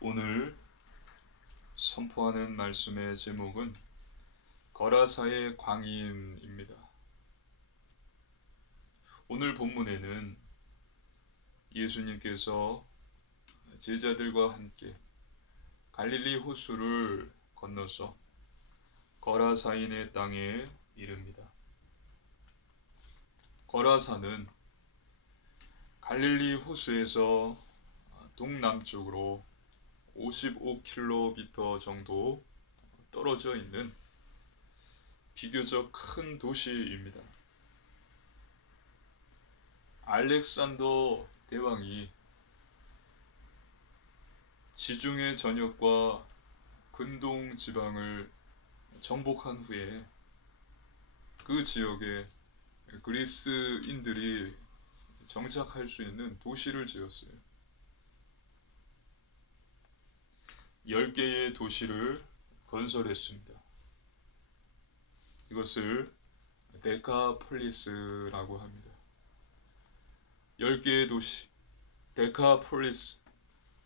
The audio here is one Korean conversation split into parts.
오늘 선포하는 말씀의 제목은 거라사의 광인입니다. 오늘 본문에는 예수님께서 제자들과 함께 갈릴리 호수를 건너서 거라사인의 땅에 이릅니다. 거라사는 갈릴리 호수에서 동남쪽으로 55km 정도 떨어져 있는 비교적 큰 도시입니다. 알렉산더 대왕이 지중해 전역과 근동 지방을 정복한 후에 그 지역에 그리스인들이 정착할 수 있는 도시를 지었어요. 10개의 도시를 건설했습니다. 이것을 데카폴리스라고 합니다. 10개의 도시, 데카폴리스.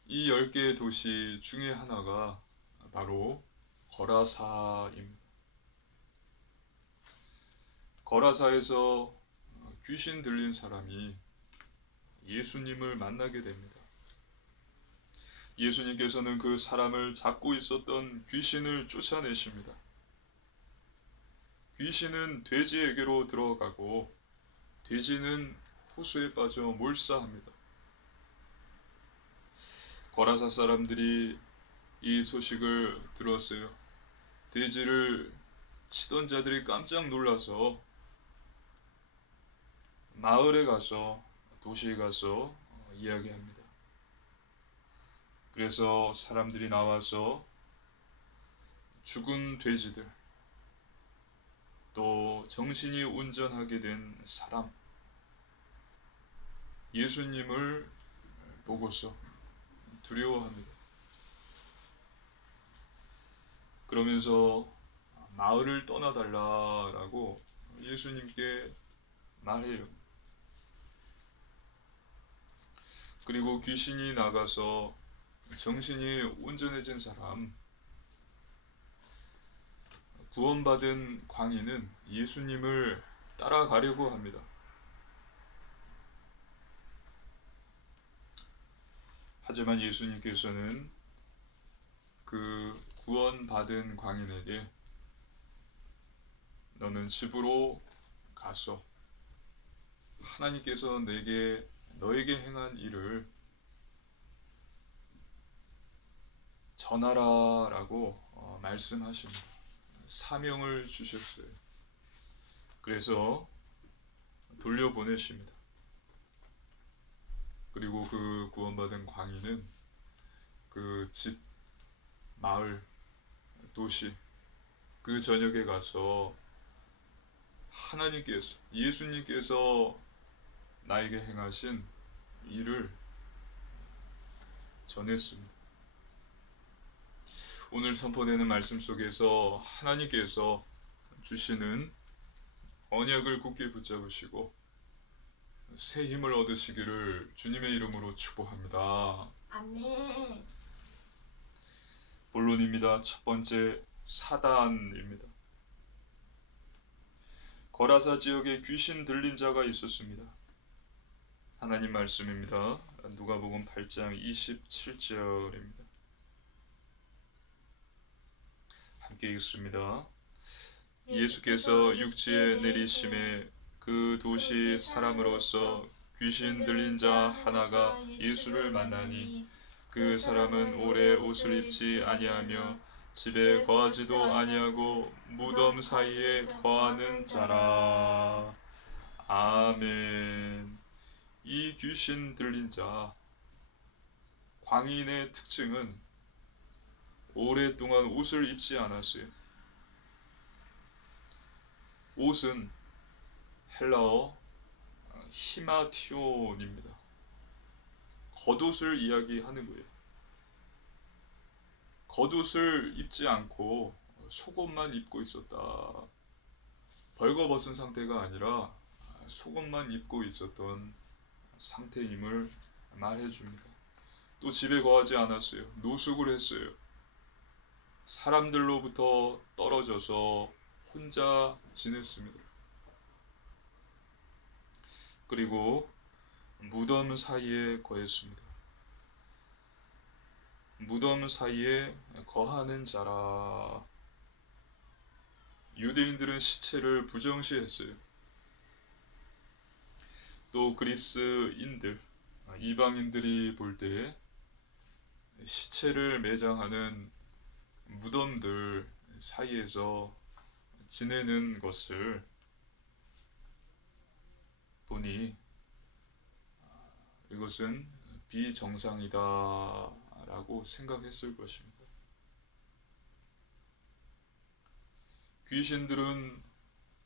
이 10개의 도시 중에 하나가 바로 거라사입니다. 거라사에서 귀신 들린 사람이 예수님을 만나게 됩니다. 예수님께서는 그 사람을 잡고 있었던 귀신을 쫓아내십니다. 귀신은 돼지에게로 들어가고 돼지는 호수에 빠져 몰사합니다. 거라사 사람들이 이 소식을 들었어요. 돼지를 치던 자들이 깜짝 놀라서 마을에 가서 도시에 가서 이야기합니다. 그래서 사람들이 나와서 죽은 돼지들, 또 정신이 운전하게 된 사람, 예수님을 보고서 두려워합니다. 그러면서 마을을 떠나달라고 예수님께 말해요. 그리고 귀신이 나가서 정신이 온전해진 사람, 구원받은 광인은 예수님을 따라가려고 합니다. 하지만 예수님께서는 그 구원받은 광인에게 너는 집으로 가서 하나님께서 너에게 행한 일을 전하라라고 말씀하십니다. 사명을 주셨어요. 그래서 돌려보내십니다. 그리고 그 구원받은 광인은 그 집, 마을, 도시, 그 저녁에 가서 하나님께서, 예수님께서 나에게 행하신 일을 전했습니다. 오늘 선포되는 말씀 속에서 하나님께서 주시는 언약을 굳게 붙잡으시고 새 힘을 얻으시기를 주님의 이름으로 축복합니다. 아멘. 본론입니다. 첫 번째, 사단입니다. 거라사 지역에 귀신 들린 자가 있었습니다. 하나님 말씀입니다. 누가복음 8장 27절입니다. 함께 읽습니다. 예수께서 육지에 내리심에 그 도시 사람으로서 귀신 들린 자 하나가 예수를 만나니 그 사람은 오래 옷을 입지 아니하며 집에 거하지도 아니하고 무덤 사이에 거하는 자라. 아멘. 이 귀신 들린 자 광인의 특징은 오랫동안 옷을 입지 않았어요. 옷은 헬라어 히마티온입니다. 겉옷을 이야기하는 거예요. 겉옷을 입지 않고 속옷만 입고 있었다. 벌거벗은 상태가 아니라 속옷만 입고 있었던 상태임을 말해줍니다. 또 집에 거하지 않았어요. 노숙을 했어요. 사람들로부터 떨어져서 혼자 지냈습니다. 그리고 무덤 사이에 거했습니다. 무덤 사이에 거하는 자라. 유대인들은 시체를 부정시했어요. 또 그리스인들, 이방인들이 볼 때 시체를 매장하는 무덤들 사이에서 지내는 것을 보니 이것은 비정상이다 라고 생각했을 것입니다. 귀신들은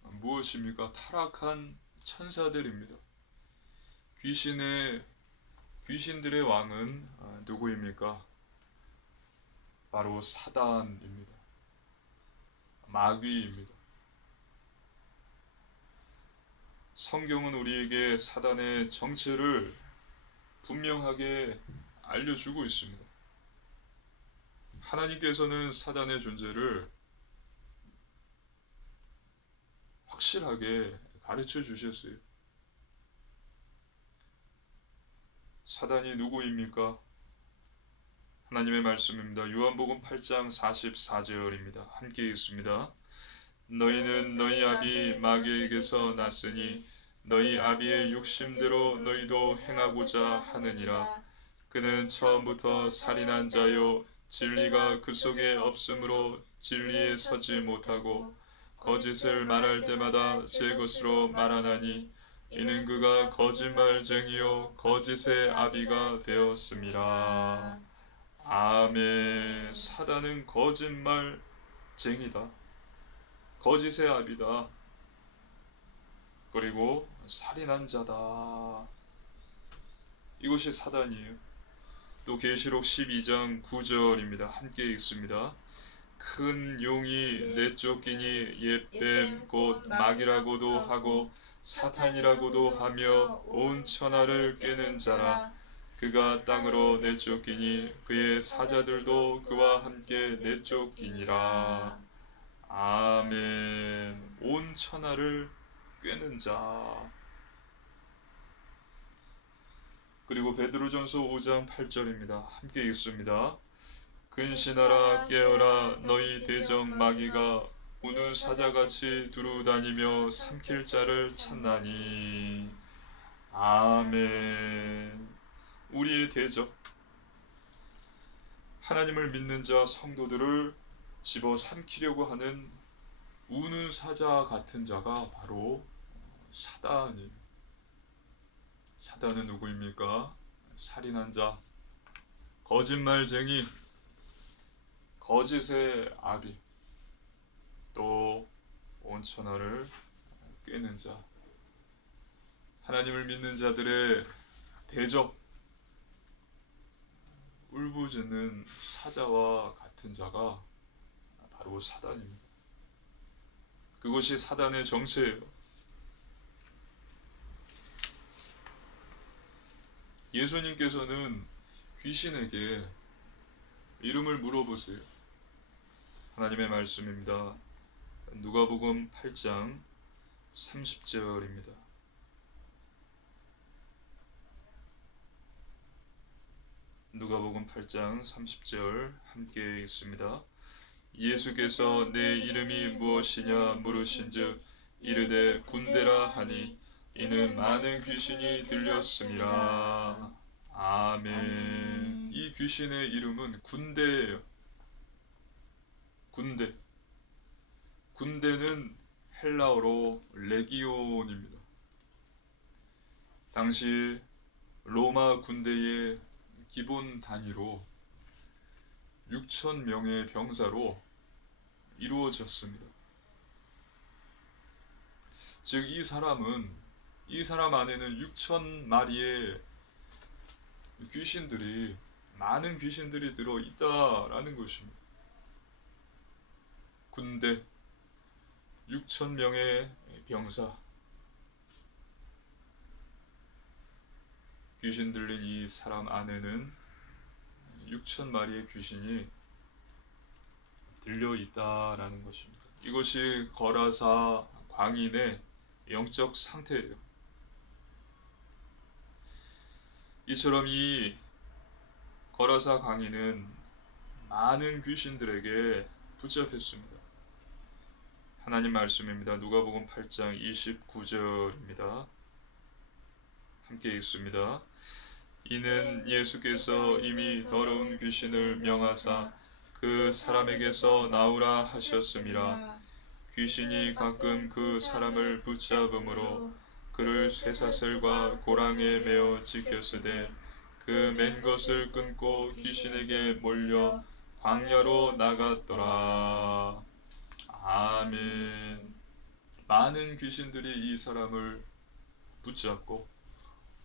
무엇입니까? 타락한 천사들입니다. 귀신들의 왕은 누구입니까? 바로 사단입니다. 마귀입니다. 성경은 우리에게 사단의 정체를 분명하게 알려주고 있습니다. 하나님께서는 사단의 존재를 확실하게 가르쳐 주셨어요. 사단이 누구입니까? 하나님의 말씀입니다. 요한복음 8장 44절입니다. 함께 읽습니다. 너희는 너희 아비 마귀에게서 났으니 너희 아비의 욕심대로 너희도 행하고자 하느니라. 그는 처음부터 살인한 자요 진리가 그 속에 없으므로 진리에 서지 못하고 거짓을 말할 때마다 제 것으로 말하나니 이는 그가 거짓말쟁이요 거짓의 아비가 되었음이라. 아멘. 사단은 거짓말쟁이다. 거짓의 아비다. 그리고 살인한 자다. 이것이 사단이에요. 또 계시록 12장 9절입니다. 함께 읽습니다. 큰 용이 내쫓기니 옛뱀 곧 마귀라고도 하고 사탄이라고도 하며 온 천하를 꿰는 자라. 그가 땅으로 내쫓기니 그의 사자들도 그와 함께 내쫓기니라. 아멘. 온 천하를 꿰는 자. 그리고 베드로전서 5장 8절입니다. 함께 읽습니다. 근신하라 깨어라 너희 대적 마귀가 우는 사자같이 두루다니며 삼킬 자를 찾나니. 아멘. 우리의 대적, 하나님을 믿는 자 성도들을 집어삼키려고 하는 우는 사자 같은 자가 바로 사단이에요. 사단은 누구입니까? 살인한 자, 거짓말쟁이, 거짓의 아비, 또 온 천하를 꿰는 자, 하나님을 믿는 자들의 대적, 울부짖는 사자와 같은 자가 바로 사단입니다. 그것이 사단의 정체예요. 예수님께서는 귀신에게 이름을 물어보세요. 하나님의 말씀입니다. 누가복음 8장 30절입니다. 누가복음 8장 30절 함께 읽습니다. 예수께서 내 이름이 무엇이냐 물으신즉 이르되 군대라 하니 이는 많은 귀신이 들렸음이라. 아멘. 이 귀신의 이름은 군대예요. 군대. 군대는 헬라어로 레기온입니다. 당시 로마 군대의 기본 단위로 6,000명의 병사로 이루어졌습니다. 즉 이 사람 안에는 6,000마리의 귀신들이, 많은 귀신들이 들어있다라는 것입니다. 군대, 6,000명의 병사, 귀신 들린 이 사람 안에는 6천 마리의 귀신이 들려 있다라는 것입니다. 이것이 거라사 광인의 영적 상태예요. 이처럼 이 거라사 광인은 많은 귀신들에게 붙잡혔습니다. 하나님 말씀입니다. 누가복음 8장 29절입니다. 함께 읽습니다. 이는 예수께서 이미 더러운 귀신을 명하사 그 사람에게서 나오라 하셨음이라. 귀신이 가끔 그 사람을 붙잡음으로 그를 쇠사슬과 고랑에 매어 지켰으되 그 맨 것을 끊고 귀신에게 몰려 광야로 나갔더라. 아멘. 많은 귀신들이 이 사람을 붙잡고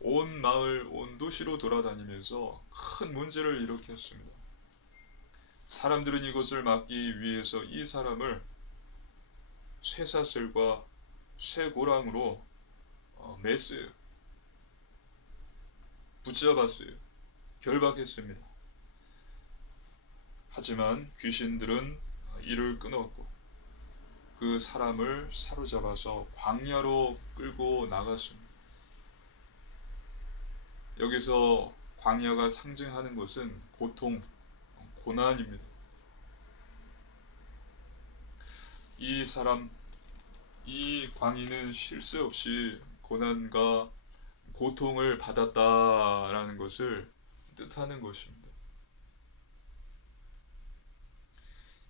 온 마을, 온 도시로 돌아다니면서 큰 문제를 일으켰습니다. 사람들은 이것을 막기 위해서 이 사람을 쇠사슬과 쇠고랑으로 맸어요. 붙잡았어요. 결박했습니다. 하지만 귀신들은 이를 끊었고 그 사람을 사로잡아서 광야로 끌고 나갔습니다. 여기서 광야가 상징하는 것은 고통, 고난입니다. 이 광인은 쉴 새 없이 고난과 고통을 받았다라는 것을 뜻하는 것입니다.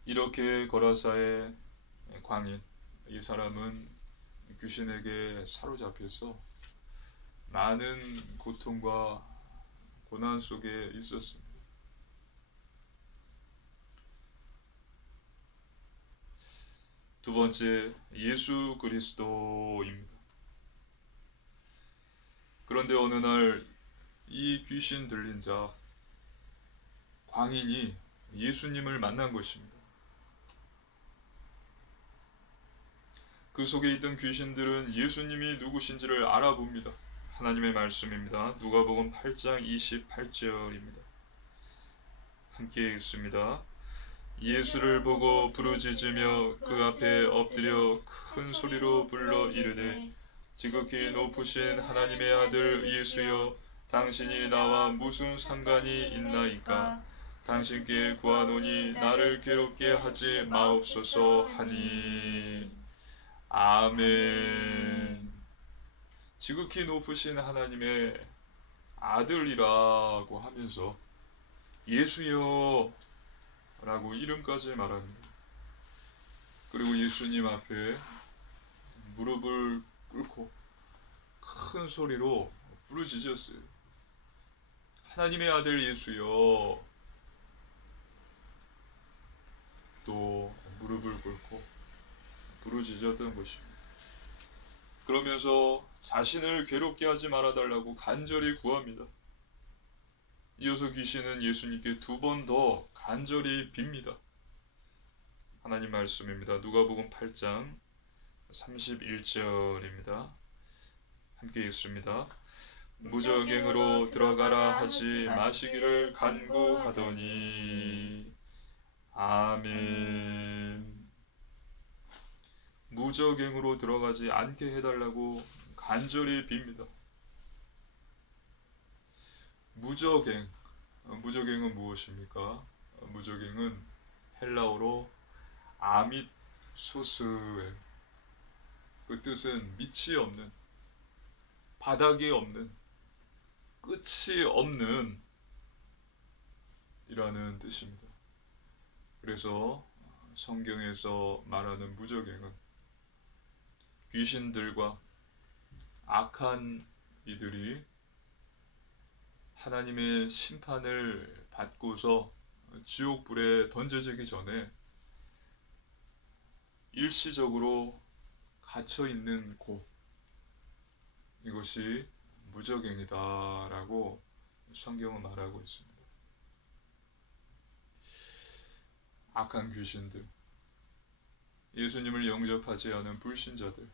이렇게 거라사의 광인, 이 사람은 귀신에게 사로잡혀서 많은 고통과 고난 속에 있었습니다. 두 번째, 예수 그리스도입니다. 그런데 어느 날 이 귀신 들린 자 광인이 예수님을 만난 것입니다. 그 속에 있던 귀신들은 예수님이 누구신지를 알아봅니다. 하나님의 말씀입니다. 누가복음 8장 28절입니다. 함께 읽습니다. 예수를 보고 부르짖으며 그 앞에 엎드려 큰 소리로 불러 이르되 지극히 높으신 하나님의 아들 예수여, 당신이 나와 무슨 상관이 있나이까? 당신께 구하노니 나를 괴롭게 하지 마옵소서 하니. 아멘. 지극히 높으신 하나님의 아들이라고 하면서 예수여 라고 이름까지 말합니다. 그리고 예수님 앞에 무릎을 꿇고 큰 소리로 부르짖었어요. 하나님의 아들 예수여. 또 무릎을 꿇고 부르짖었던 것입니다. 그러면서 자신을 괴롭게 하지 말아달라고 간절히 구합니다. 이어서 귀신은 예수님께 두 번 더 간절히 빕니다. 하나님 말씀입니다. 누가복음 8장 31절입니다. 함께 읽습니다. 무저갱으로 들어가라 하지 마시기를 간구하더니. 아멘. 무저갱으로 들어가지 않게 해달라고 간절히 빕니다. 무저갱은 무엇입니까? 무저갱은 헬라어로 아밋소스예요. 그 뜻은 밑이 없는, 바닥이 없는, 끝이 없는 이라는 뜻입니다. 그래서 성경에서 말하는 무저갱은 귀신들과 악한 이들이 하나님의 심판을 받고서 지옥불에 던져지기 전에 일시적으로 갇혀있는 곳, 이것이 무저갱이다라고 성경은 말하고 있습니다. 악한 귀신들, 예수님을 영접하지 않은 불신자들,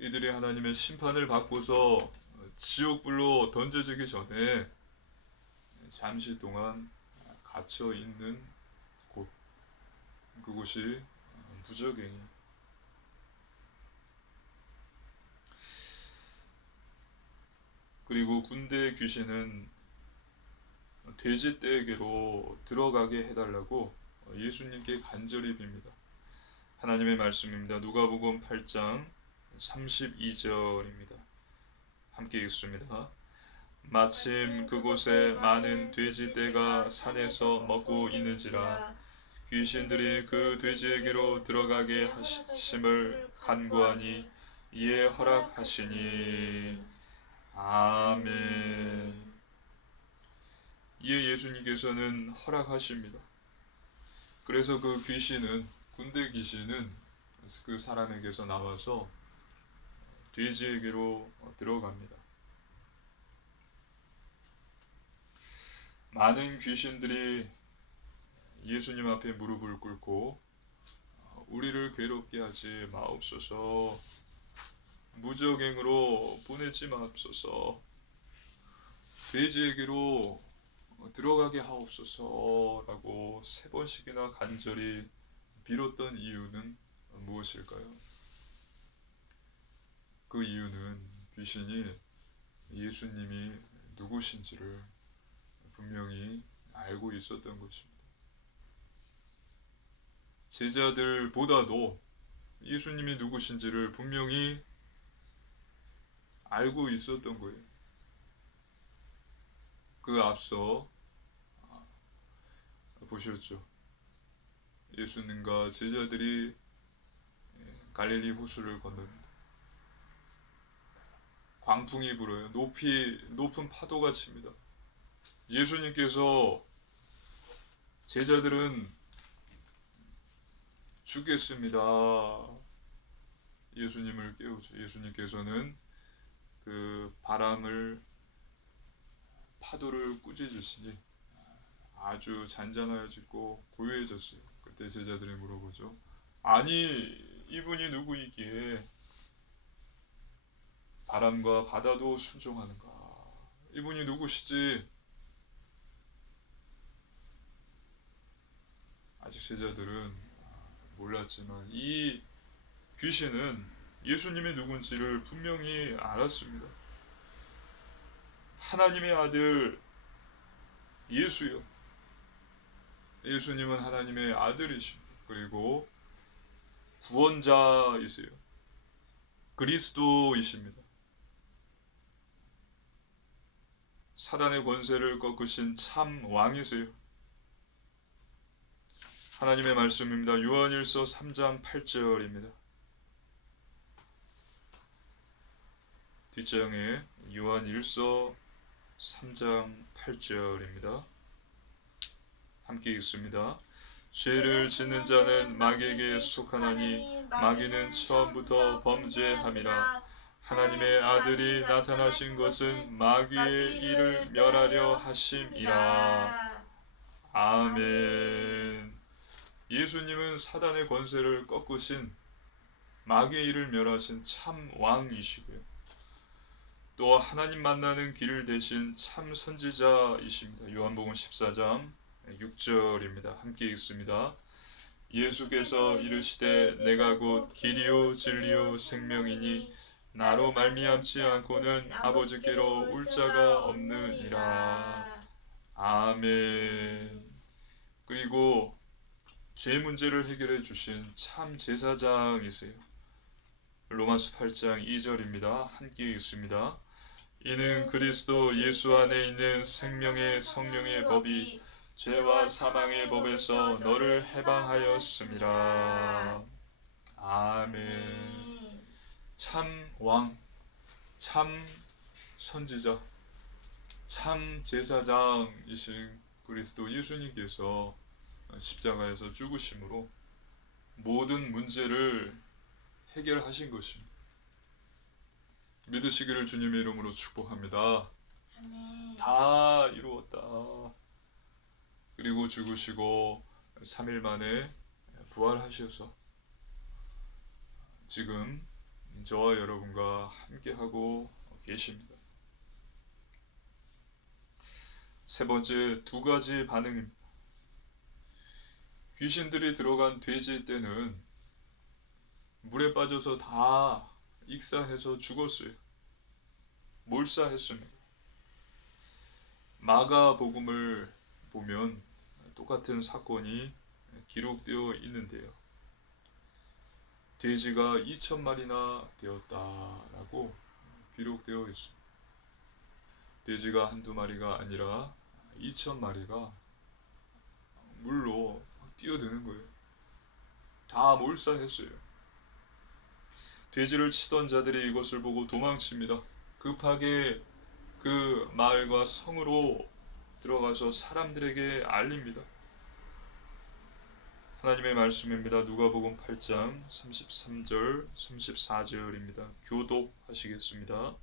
이들이 하나님의 심판을 받고서 지옥불로 던져지기 전에 잠시 동안 갇혀 있는 곳, 그곳이 무적행이에요. 그리고 군대의 귀신은 돼지떼에게로 들어가게 해달라고 예수님께 간절히 빕니다. 하나님의 말씀입니다. 누가복음 8장 32절입니다. 함께 읽습니다. 마침 그곳에 많은 돼지떼가 산에서 먹고 있는지라 귀신들이 그 돼지에게로 들어가게 하심을 간구하니 이에 허락하시니. 아멘. 이에 예수님께서는 허락하십니다. 그래서 그 귀신은, 군대 귀신은 그 사람에게서 나와서 돼지에게로 들어갑니다. 많은 귀신들이 예수님 앞에 무릎을 꿇고 우리를 괴롭게 하지 마옵소서, 무적행으로 보내지 마옵소서, 돼지에게로 들어가게 하옵소서라고 3번씩이나 간절히 빌었던 이유는 무엇일까요? 그 이유는 귀신이 예수님이 누구신지를 분명히 알고 있었던 것입니다. 제자들보다도 예수님이 누구신지를 분명히 알고 있었던 거예요. 그 앞서 보셨죠? 예수님과 제자들이 갈릴리 호수를 건넙니다. 광풍이 불어요. 높은 파도가 칩니다. 예수님께서 제자들은 죽겠습니다. 예수님을 깨우죠. 예수님께서는 그 파도를 꾸짖으시니 아주 잔잔하여지고 고요해졌어요. 그때 제자들이 물어보죠. 아니, 이분이 누구이기에 바람과 바다도 순종하는가? 이분이 누구시지? 아직 제자들은 몰랐지만 이 귀신은 예수님이 누군지를 분명히 알았습니다. 하나님의 아들 예수요. 예수님은 하나님의 아들이십니다. 그리고 구원자이세요. 그리스도이십니다. 사단의 권세를 꺾으신 참 왕이세요. 하나님의 말씀입니다. 요한일서 3장 8절입니다. 뒷장에 요한일서 3장 8절입니다. 함께 읽습니다. 죄를 짓는 자는 마귀에게 속하나니 마귀는 처음부터 범죄함이라. 하나님의 아들이 나타나신 것은 마귀의 일을 멸하려 하심이라. 아멘. 예수님은 사단의 권세를 꺾으신, 마귀의 일을 멸하신 참 왕이시고요. 또 하나님 만나는 길을 되신 참 선지자이십니다. 요한복음 14장 6절입니다. 함께 읽습니다. 예수께서 이르시되 내가 곧 길이요 진리요 생명이니 나로 말미암지 않고는 아버지께로 올 자가 없느니라. 아멘. 그리고 죄 문제를 해결해 주신 참 제사장이세요. 로마서 8장 2절입니다. 함께 읽습니다. 이는 그리스도 예수 안에 있는 생명의 성령의 법이 죄와 사망의 법에서 너를 해방하였습니다. 아멘. 참 왕, 참 선지자, 참 제사장이신 그리스도 예수님께서 십자가에서 죽으심으로 모든 문제를 해결하신 것입니다. 믿으시기를 주님의 이름으로 축복합니다. 아멘. 다 이루었다. 그리고 죽으시고 3일 만에 부활하셔서 지금 저와 여러분과 함께하고 계십니다. 세 번째, 2가지 반응입니다. 귀신들이 들어간 돼지 떼는 물에 빠져서 다 익사해서 죽었어요. 몰사했습니다. 마가복음을 보면 똑같은 사건이 기록되어 있는데요. 돼지가 2,000마리나 되었다라고 기록되어 있습니다. 돼지가 한두 마리가 아니라 2,000마리가 물로 뛰어드는 거예요. 다 몰사했어요. 돼지를 치던 자들이 이것을 보고 도망칩니다. 급하게 그 마을과 성으로 들어가서 사람들에게 알립니다. 하나님의 말씀입니다. 누가복음 8장 33절 34절입니다. 교독하시겠습니다.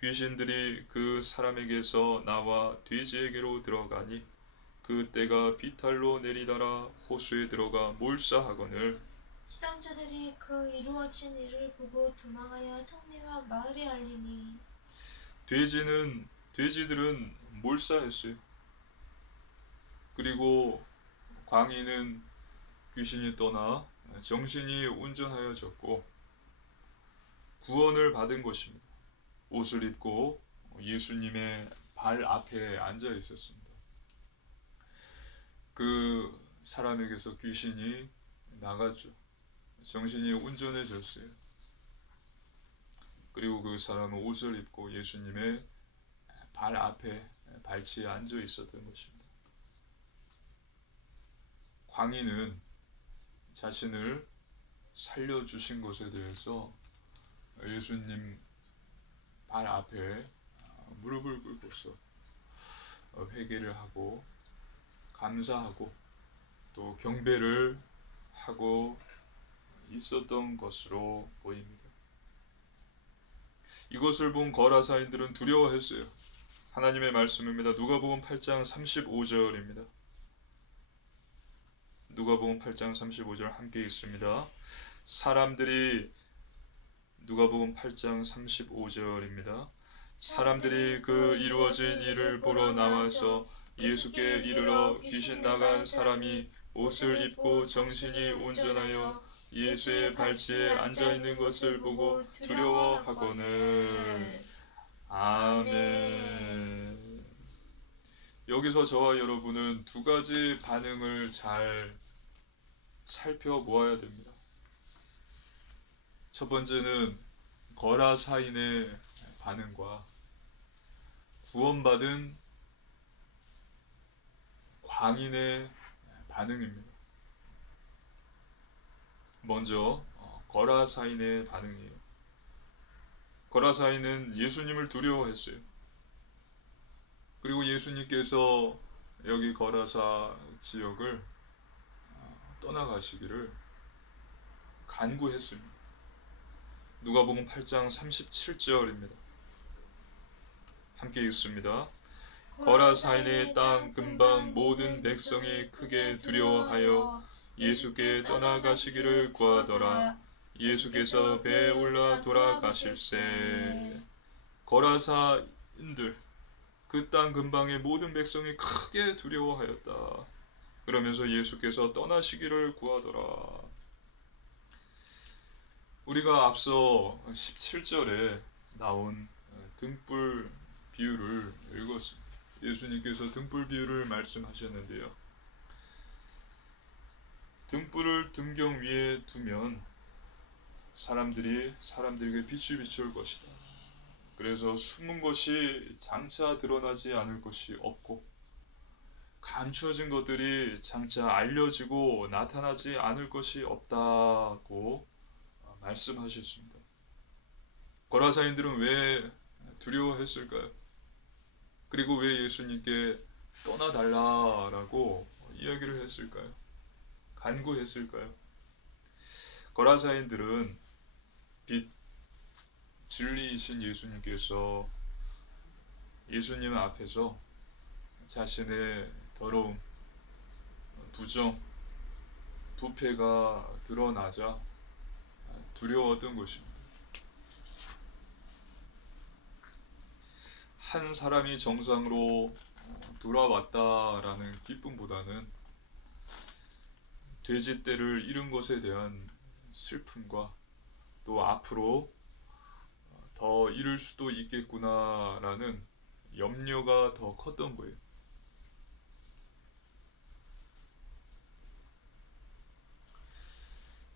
귀신들이 그 사람에게서 나와 돼지에게로 들어가니 그 떼가 비탈로 내리더라 호수에 들어가 몰사하거늘 치던 자들이 그 이루어진 일을 보고 도망하여 성내와 마을에 알리니 돼지들은 몰사했어요. 그리고 광인은 귀신이 떠나 정신이 온전하여졌고 구원을 받은 것입니다. 옷을 입고 예수님의 발 앞에 앉아 있었습니다. 그 사람에게서 귀신이 나갔죠. 정신이 온전해졌어요. 그리고 그 사람은 옷을 입고 예수님의 발 앞에 발치에 앉아 있었던 것입니다. 광인은 자신을 살려주신 것에 대해서 예수님 발 앞에 무릎을 꿇고서 회개를 하고 감사하고 또 경배를 하고 있었던 것으로 보입니다. 이것을 본 거라사인들은 두려워했어요. 하나님의 말씀입니다. 누가복음 8장 35절입니다. 누가복음 8장 35절 함께 읽습니다. 누가복음 8장 35절입니다. 사람들이 그 이루어진 일을 보러 나와서 예수께 이르러 귀신 나간 사람이 옷을 입고 정신이 온전하여 예수의 발치에 앉아 있는 것을 보고 두려워하거늘. 아멘. 여기서 저와 여러분은 두 가지 반응을 잘 살펴보아야 됩니다. 첫 번째는 거라사인의 반응과 구원받은 광인의 반응입니다. 먼저 거라사인의 반응이에요. 거라사인은 예수님을 두려워했어요. 그리고 예수님께서 여기 거라사 지역을 떠나가시기를 간구했습니다. 누가복음 8장 37절입니다. 함께 읽습니다. 거라사인의 땅 근방 모든 백성이 크게 두려워하여 예수께 떠나가시기를 구하더라. 예수께서 배에 올라 돌아가실세. 거라사인들, 그 땅 근방의 모든 백성이 크게 두려워하였다. 그러면서 예수께서 떠나시기를 구하더라. 우리가 앞서 17절에 나온 등불 비유를 읽었습니다. 예수님께서 등불 비유를 말씀하셨는데요. 등불을 등경 위에 두면 사람들에게 빛이 비출 것이다. 그래서 숨은 것이 장차 드러나지 않을 것이 없고 감추어진 것들이 장차 알려지고 나타나지 않을 것이 없다고 말씀하셨습니다. 거라사인들은 왜 두려워했을까요? 그리고 왜 예수님께 떠나달라라고 이야기를 했을까요? 간구했을까요? 거라사인들은 빛, 진리이신 예수님께서 예수님 앞에서 자신의 더러움, 부정, 부패가 드러나자 두려웠던 것입니다. 한 사람이 정상으로 돌아왔다라는 기쁨보다는 돼지떼를 잃은 것에 대한 슬픔과 또 앞으로 더 잃을 수도 있겠구나라는 염려가 더 컸던 거예요.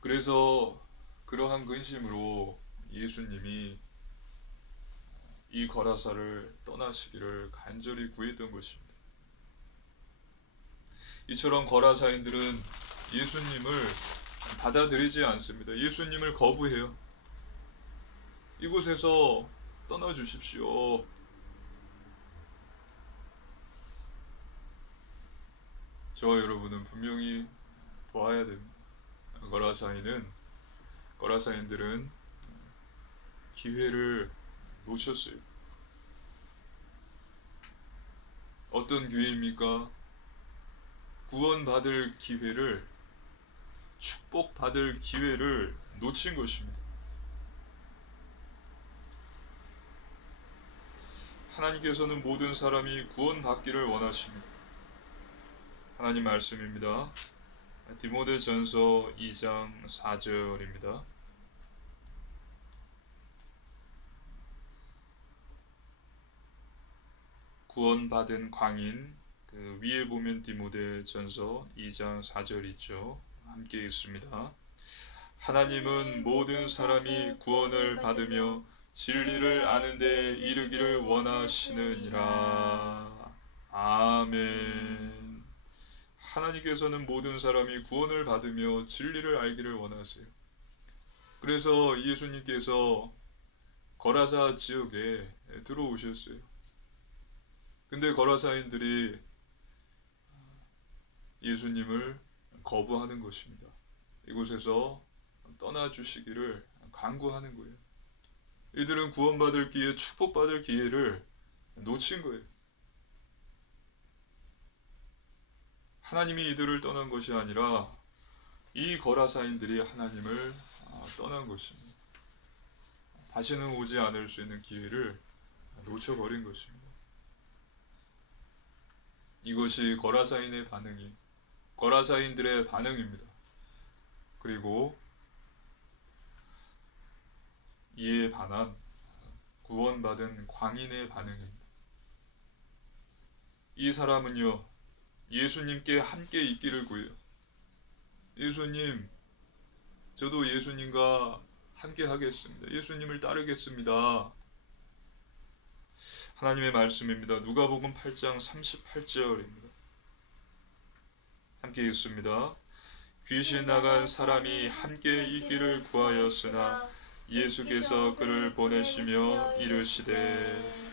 그래서 그러한 근심으로 예수님이 이 거라사를 떠나시기를 간절히 구했던 것입니다. 이처럼 거라사인들은 예수님을 받아들이지 않습니다. 예수님을 거부해요. 이곳에서 떠나주십시오. 저와 여러분은 분명히 보아야 됩니다. 거라사인들은 기회를 놓쳤어요. 어떤 기회입니까? 구원받을 기회를, 축복받을 기회를 놓친 것입니다. 하나님께서는 모든 사람이 구원받기를 원하십니다. 하나님 말씀입니다. 디모데전서 2장 4절입니다. 구원받은 광인, 그 위에 보면 디모데전서 2장 4절 있죠. 함께 읽습니다. 하나님은 모든 사람이 구원을 받으며 진리를 아는 데 이르기를 원하시느니라. 아멘. 하나님께서는 모든 사람이 구원을 받으며 진리를 알기를 원하세요. 그래서 예수님께서 거라사 지역에 들어오셨어요. 근데 거라사인들이 예수님을 거부하는 것입니다. 이곳에서 떠나주시기를 간구하는 거예요. 이들은 구원받을 기회, 축복받을 기회를 놓친 거예요. 하나님이 이들을 떠난 것이 아니라 이 거라사인들이 하나님을 떠난 것입니다. 다시는 오지 않을 수 있는 기회를 놓쳐버린 것입니다. 이것이 거라사인들의 반응입니다. 그리고 이에 반한 구원받은 광인의 반응입니다. 이 사람은요, 예수님께 함께 있기를 구해요. 예수님, 저도 예수님과 함께 하겠습니다. 예수님을 따르겠습니다. 하나님의 말씀입니다. 누가복음 8장 38절입니다. 함께 읽습니다. 귀신 나간 사람이 함께 있기를 구하였으나 예수께서 그를 보내시며 이르시되.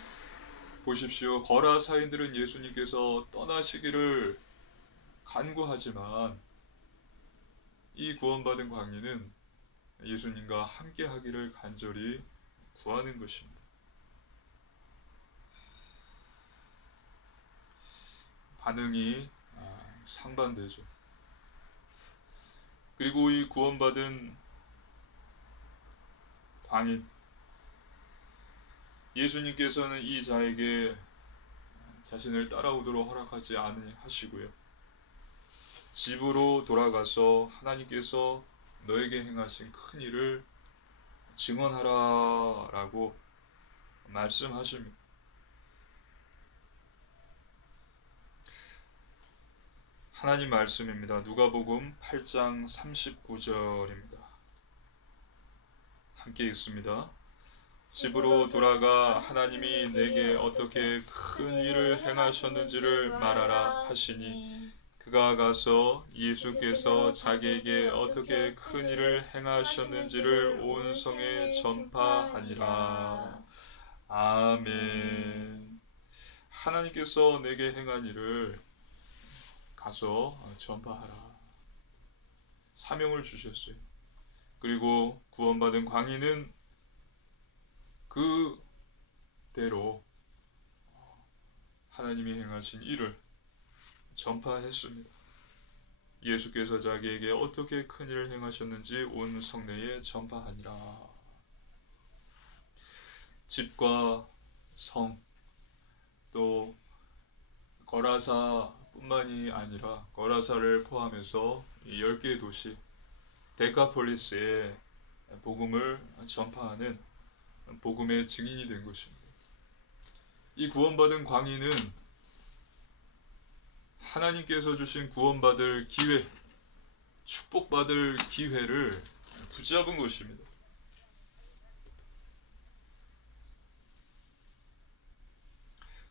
보십시오. 거라사인들은 예수님께서 떠나시기를 간구하지만 이 구원받은 광인은 예수님과 함께 하기를 간절히 구하는 것입니다. 반응이 상반되죠. 그리고 이 구원받은 광인, 예수님께서는 이 자에게 자신을 따라오도록 허락하지 않으시고요. 집으로 돌아가서 하나님께서 너에게 행하신 큰 일을 증언하라라고 말씀하십니다. 하나님 말씀입니다. 누가복음 8장 39절입니다. 함께 읽습니다. 집으로 돌아가 하나님이 내게 어떻게 큰 일을 행하셨는지를 말하라 하시니 그가 가서 예수께서 자기에게 어떻게 큰 일을 행하셨는지를 온 성에 전파하니라. 아멘. 하나님께서 내게 행한 일을 가서 전파하라. 사명을 주셨어요. 그리고 구원받은 광인은 그대로 하나님이 행하신 일을 전파했습니다. 예수께서 자기에게 어떻게 큰 일을 행하셨는지 온 성내에 전파하니라. 집과 성, 또 거라사뿐만이 아니라 거라사를 포함해서 이 10개의 도시 데카폴리스에 복음을 전파하는 복음의 증인이 된 것입니다. 이 구원받은 광인은 하나님께서 주신 구원받을 기회, 축복받을 기회를 붙잡은 것입니다.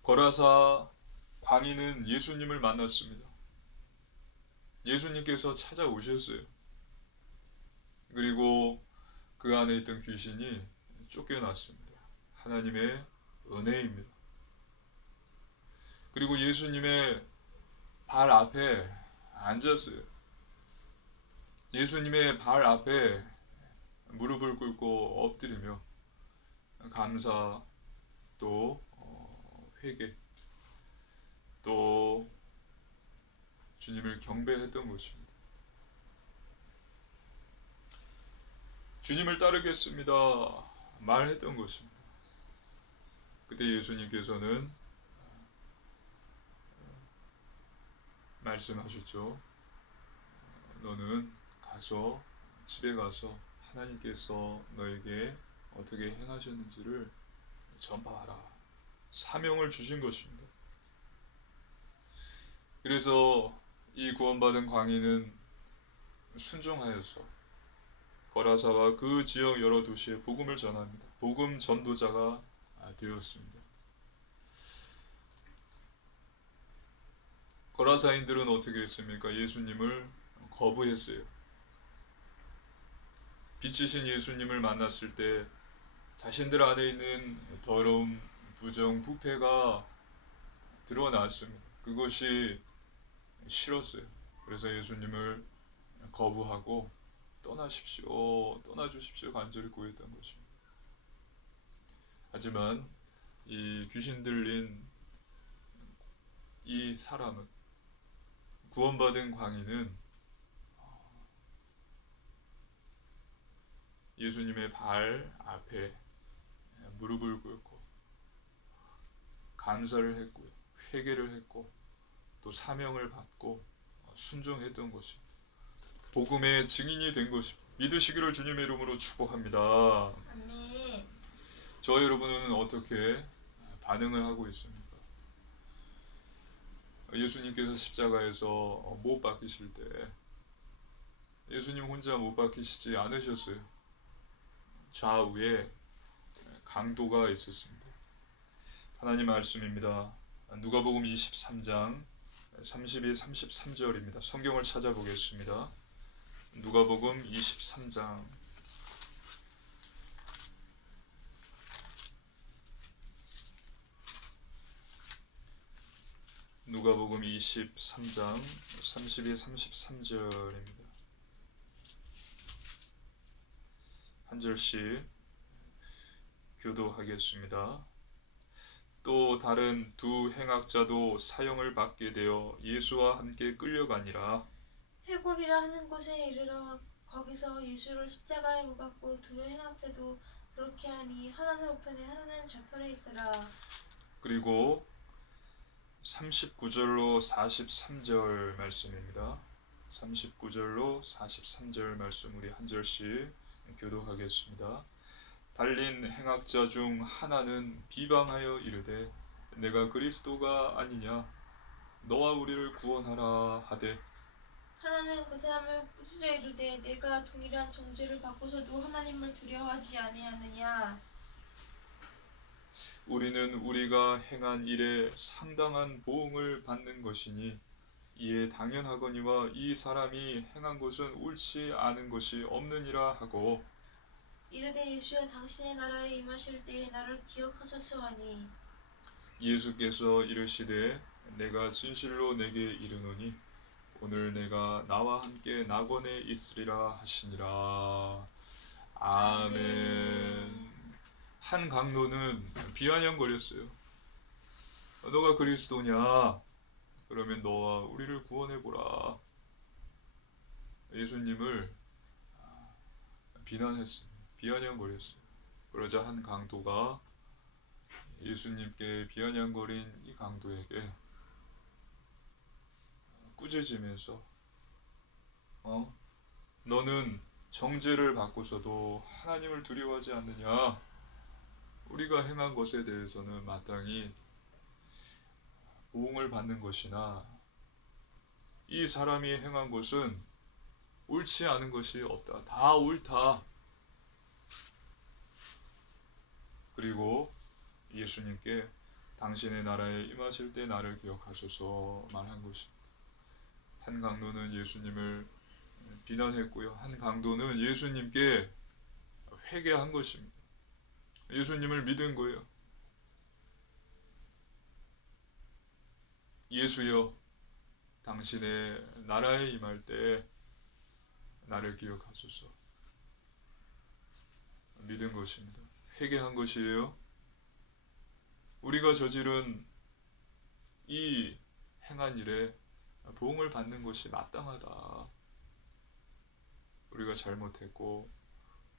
거라사 광인은 예수님을 만났습니다. 예수님께서 찾아오셨어요. 그리고 그 안에 있던 귀신이 쫓겨났습니다. 하나님의 은혜입니다. 그리고 예수님의 발 앞에 앉았어요. 예수님의 발 앞에 무릎을 꿇고 엎드리며 감사 또 회개 또 주님을 경배했던 것입니다. 주님을 따르겠습니다 말했던 것입니다. 그때 예수님께서는 말씀하셨죠. 너는 가서 집에 가서 하나님께서 너에게 어떻게 행하셨는지를 전파하라. 사명을 주신 것입니다. 그래서 이 구원받은 광인은 순종하여서 거라사와 그 지역 여러 도시에 복음을 전합니다. 복음 전도자가 되었습니다. 거라사인들은 어떻게 했습니까? 예수님을 거부했어요. 빛이신 예수님을 만났을 때 자신들 안에 있는 더러움, 부정, 부패가 드러났습니다. 그것이 싫었어요. 그래서 예수님을 거부하고 떠나십시오, 떠나주십시오 간절히 구했던 것입니다. 하지만 이 귀신 들린 이 사람은, 구원받은 광인은 예수님의 발 앞에 무릎을 꿇고 감사를 했고요, 회개를 했고 또 사명을 받고 순종했던 것입니다. 복음의 증인이 된 것입니다. 믿으시기를 주님의 이름으로 축복합니다. 아멘. 저 여러분은 어떻게 반응을 하고 있습니까? 예수님께서 십자가에서 못 박히실 때 예수님 혼자 못 박히시지 않으셨어요. 좌우에 강도가 있었습니다. 하나님 말씀입니다. 누가복음 23장 32, 33절입니다. 성경을 찾아보겠습니다. 누가복음 23장 누가복음 23장 32, 33절입니다. 한 절씩 교도하겠습니다. 또 다른 두 행악자도 사형을 받게 되어 예수와 함께 끌려가니라. 회골이라 하는 곳에 이르러 거기서 예수를 십자가에 못 박고 두 행악자도 그렇게 하니 하나는 우편에 하나는 좌편에 있더라. 그리고 39절로 43절 말씀입니다. 39절로 43절 말씀 우리 한 절씩 교도하겠습니다. 달린 행악자 중 하나는 비방하여 이르되 내가 그리스도가 아니냐 너와 우리를 구원하라 하되 하나는 그 사람을 꾸짖어 이르되 내가 동일한 정죄를 받고서도 하나님을 두려워하지 아니하느냐. 우리는 우리가 행한 일에 상당한 보응을 받는 것이니 이에 당연하거니와 이 사람이 행한 것은 옳지 않은 것이 없느니라 하고 이르되 예수여 당신의 나라에 임하실 때에 나를 기억하소서 하니 예수께서 이르시되 내가 진실로 내게 이르노니 오늘 내가 나와 함께 낙원에 있으리라 하시니라. 아멘. 한 강도는 비아냥거렸어요. 너가 그리스도냐? 그러면 너와 우리를 구원해보라. 예수님을 비난했습니다. 비아냥거렸어요. 그러자 한 강도가 예수님께 비아냥거린 이 강도에게 꾸짖으면서 너는 정죄를 받고서도 하나님을 두려워하지 않느냐? 우리가 행한 것에 대해서는 마땅히 보응을 받는 것이나 이 사람이 행한 것은 옳지 않은 것이 없다. 다 옳다. 그리고 예수님께 당신의 나라에 임하실 때 나를 기억하소서 말한 것입니다. 한 강도는 예수님을 비난했고요. 한 강도는 예수님께 회개한 것입니다. 예수님을 믿은 거예요. 예수여, 당신의 나라에 임할 때 나를 기억하소서. 믿은 것입니다. 회개한 것이에요. 우리가 저지른 이 행한 일에 보응을 받는 것이 마땅하다. 우리가 잘못했고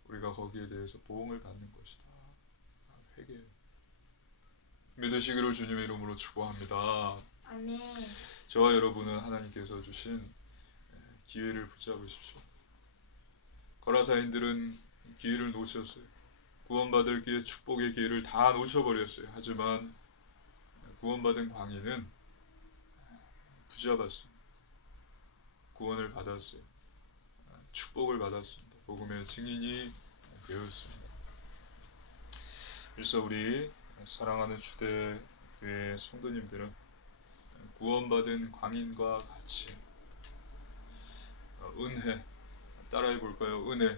우리가 거기에 대해서 보응을 받는 것이다. 회개. 믿으시기를 주님의 이름으로 축복합니다. 아멘. 저와 여러분은 하나님께서 주신 기회를 붙잡으십시오. 거라사인들은 기회를 놓쳤어요. 구원받을 기회, 축복의 기회를 다 놓쳐버렸어요. 하지만 구원받은 광인은 붙잡았습니다. 구원을 받았어요. 축복을 받았습니다. 복음의 증인이 되었습니다. 그래서 우리 사랑하는 초대교회 성도님들은 구원받은 광인과 같이 은혜, 따라해 볼까요? 은혜,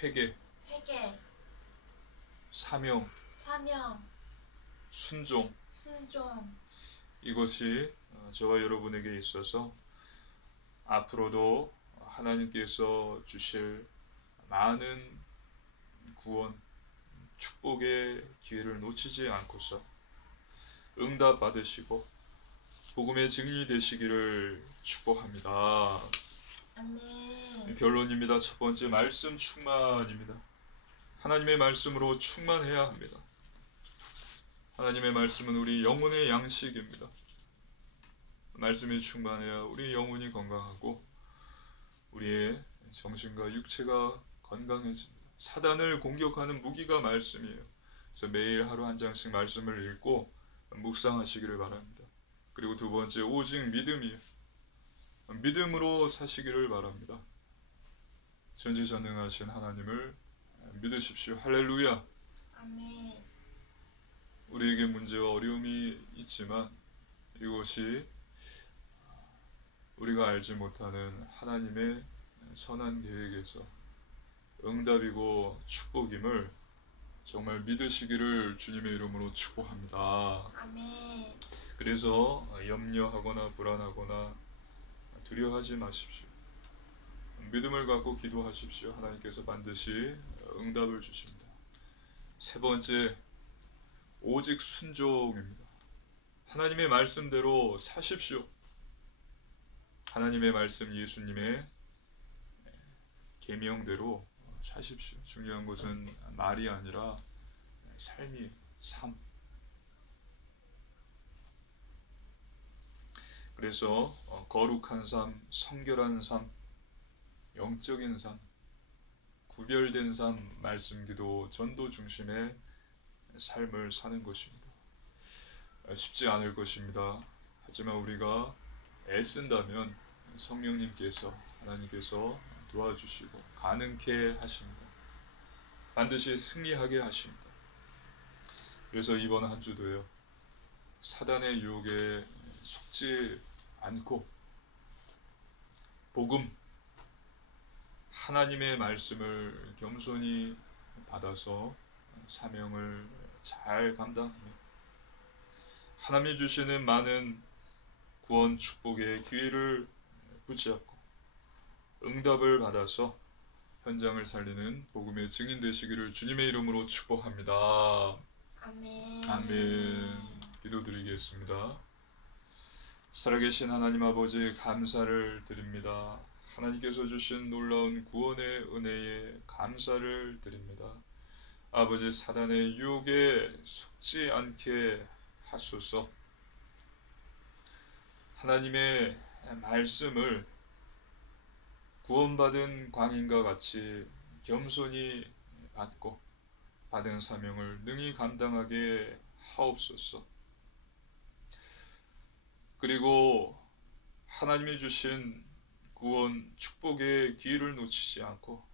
회개, 사명, 순종, 이것이 저와 여러분에게 있어서 앞으로도 하나님께서 주실 많은 구원, 축복의 기회를 놓치지 않고서 응답 받으시고 복음의 증인이 되시기를 축복합니다. 아멘. 결론입니다. 첫 번째, 말씀 충만입니다. 하나님의 말씀으로 충만해야 합니다. 하나님의 말씀은 우리 영혼의 양식입니다. 말씀이 충만해야 우리 영혼이 건강하고 우리의 정신과 육체가 건강해집니다. 사단을 공격하는 무기가 말씀이에요. 그래서 매일 하루 한 장씩 말씀을 읽고 묵상하시기를 바랍니다. 그리고 두 번째, 오직 믿음이에요. 믿음으로 사시기를 바랍니다. 전지전능하신 하나님을 믿으십시오. 할렐루야. 아멘. 우리에게 문제와 어려움이 있지만 이것이 우리가 알지 못하는 하나님의 선한 계획에서 응답이고 축복임을 정말 믿으시기를 주님의 이름으로 축복합니다. 아멘. 그래서 염려하거나 불안하거나 두려워하지 마십시오. 믿음을 갖고 기도하십시오. 하나님께서 반드시 응답을 주십니다. 세 번째, 오직 순종입니다. 하나님의 말씀대로 사십시오. 하나님의 말씀, 예수님의 계명대로 사십시오. 중요한 것은 말이 아니라 삶이, 삶. 그래서 거룩한 삶, 성결한 삶, 영적인 삶, 구별된 삶, 말씀, 기도, 전도 중심의 삶을 사는 것입니다. 쉽지 않을 것입니다. 하지만 우리가 애쓴다면 성령님께서, 하나님께서 도와주시고 가능케 하십니다. 반드시 승리하게 하십니다. 그래서 이번 한 주도요, 사단의 유혹에 속지 않고 복음, 하나님의 말씀을 겸손히 받아서 사명을 잘 감당하며 하나님이 주시는 많은 구원 축복의 기회를 붙잡고 응답을 받아서 현장을 살리는 복음의 증인 되시기를 주님의 이름으로 축복합니다. 아멘. 아멘. 기도드리겠습니다. 살아계신 하나님 아버지, 감사를 드립니다. 하나님께서 주신 놀라운 구원의 은혜에 감사를 드립니다. 아버지, 사단의 유혹에 속지 않게 하소서. 하나님의 말씀을 구원받은 광인과 같이 겸손히 받고 받은 사명을 능히 감당하게 하옵소서. 그리고 하나님이 주신 구원 축복의 기회를 놓치지 않고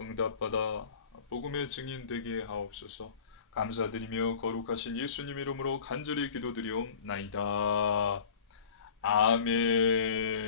응답받아 복음의 증인 되게 하옵소서. 감사드리며 거룩하신 예수님 이름으로 간절히 기도드리옵나이다. 아멘.